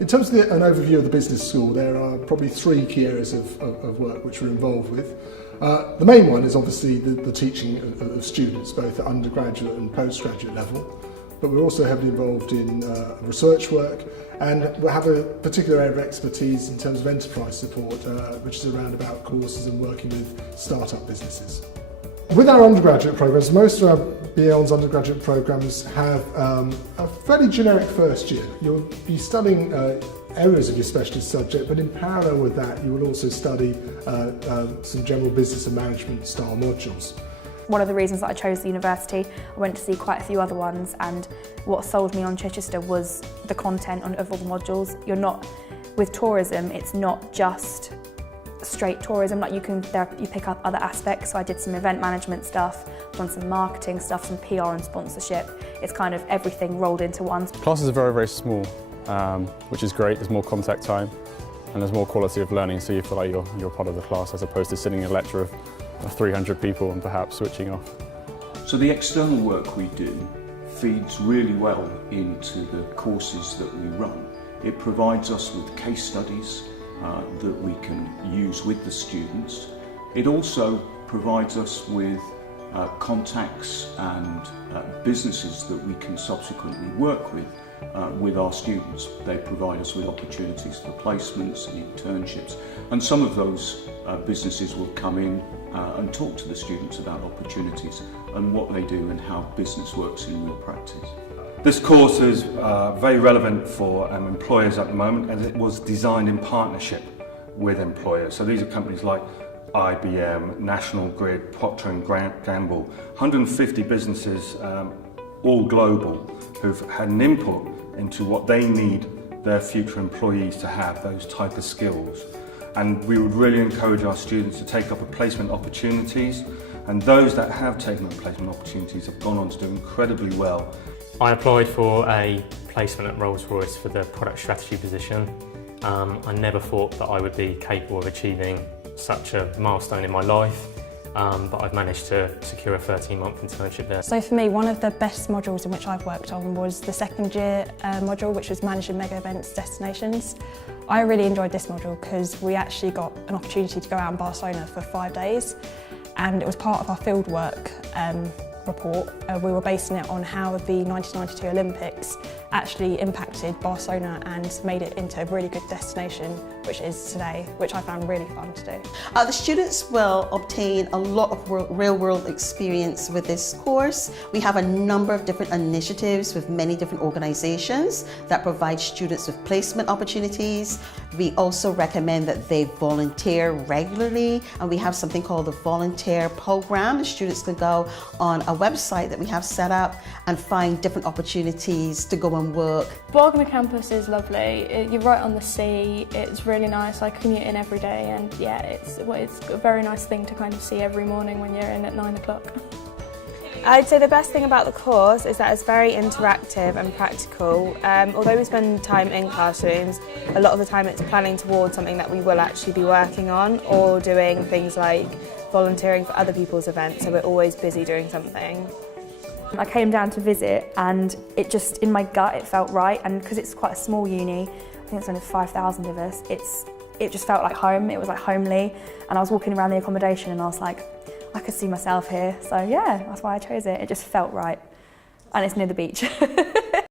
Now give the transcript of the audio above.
In terms of an overview of the business school, there are probably three key areas of work which we're involved with. The main one is obviously the teaching of students, both at undergraduate and postgraduate level, but we're also heavily involved in research work, and we have a particular area of expertise in terms of enterprise support, which is around about courses and working with start-up businesses. With our undergraduate programmes, most of our Beyond's undergraduate programmes have a fairly generic first year. You'll be studying areas of your specialist subject, but in parallel with that you will also study some general business and management style modules. One of the reasons that I chose the university, I went to see quite a few other ones, and what sold me on Chichester was the content of all the modules. With tourism, it's not just straight tourism, like you pick up other aspects. So I did some event management stuff, done some marketing stuff, some PR and sponsorship. It's kind of everything rolled into one. Classes are very, very small, which is great. There's more contact time and there's more quality of learning, so you feel like you're part of the class as opposed to sitting in a lecture of 300 people and perhaps switching off. So the external work we do feeds really well into the courses that we run. It provides us with case studies that we can use with the students. It also provides us with contacts and businesses that we can subsequently work with our students. They provide us with opportunities for placements and internships, and some of those businesses will come in and talk to the students about opportunities and what they do and how business works in real practice. This course is very relevant for employers at the moment, as it was designed in partnership with employers. So these are companies like IBM, National Grid, Procter & Gamble, 150 businesses, all global, who've had an input into what they need their future employees to have, those type of skills. And we would really encourage our students to take up placement opportunities, and those that have taken up placement opportunities have gone on to do incredibly well. I applied for a placement at Rolls-Royce for the product strategy position. I never thought that I would be capable of achieving such a milestone in my life, but I've managed to secure a 13-month internship there. So for me, one of the best modules in which I've worked on was the second year module, which was Managing Mega Events Destinations. I really enjoyed this module because we actually got an opportunity to go out in Barcelona for 5 days, and it was part of our fieldwork report. We were basing it on how the 1992 Olympics actually impacted Barcelona and made it into a really good destination, which is today, which I found really fun to do. The students will obtain a lot of real-world experience with this course. We have a number of different initiatives with many different organizations that provide students with placement opportunities. We also recommend that they volunteer regularly, and we have something called the volunteer program. The students can go on a website that we have set up and find different opportunities to go and work. Bargana campus is lovely. You're right on the sea. It's really nice. I commute in every day, and yeah, it's a very nice thing to kind of see every morning when you're in at 9 o'clock. I'd say the best thing about the course is that it's very interactive and practical. Although we spend time in classrooms, a lot of the time it's planning towards something that we will actually be working on, or doing things like volunteering for other people's events, so we're always busy doing something. I came down to visit, and it just, in my gut, it felt right, and because it's quite a small uni, I think it's only 5,000 of us, it just felt like home. It was like homely, and I was walking around the accommodation and I was like, I could see myself here, so yeah, that's why I chose it. It just felt right, and it's near the beach.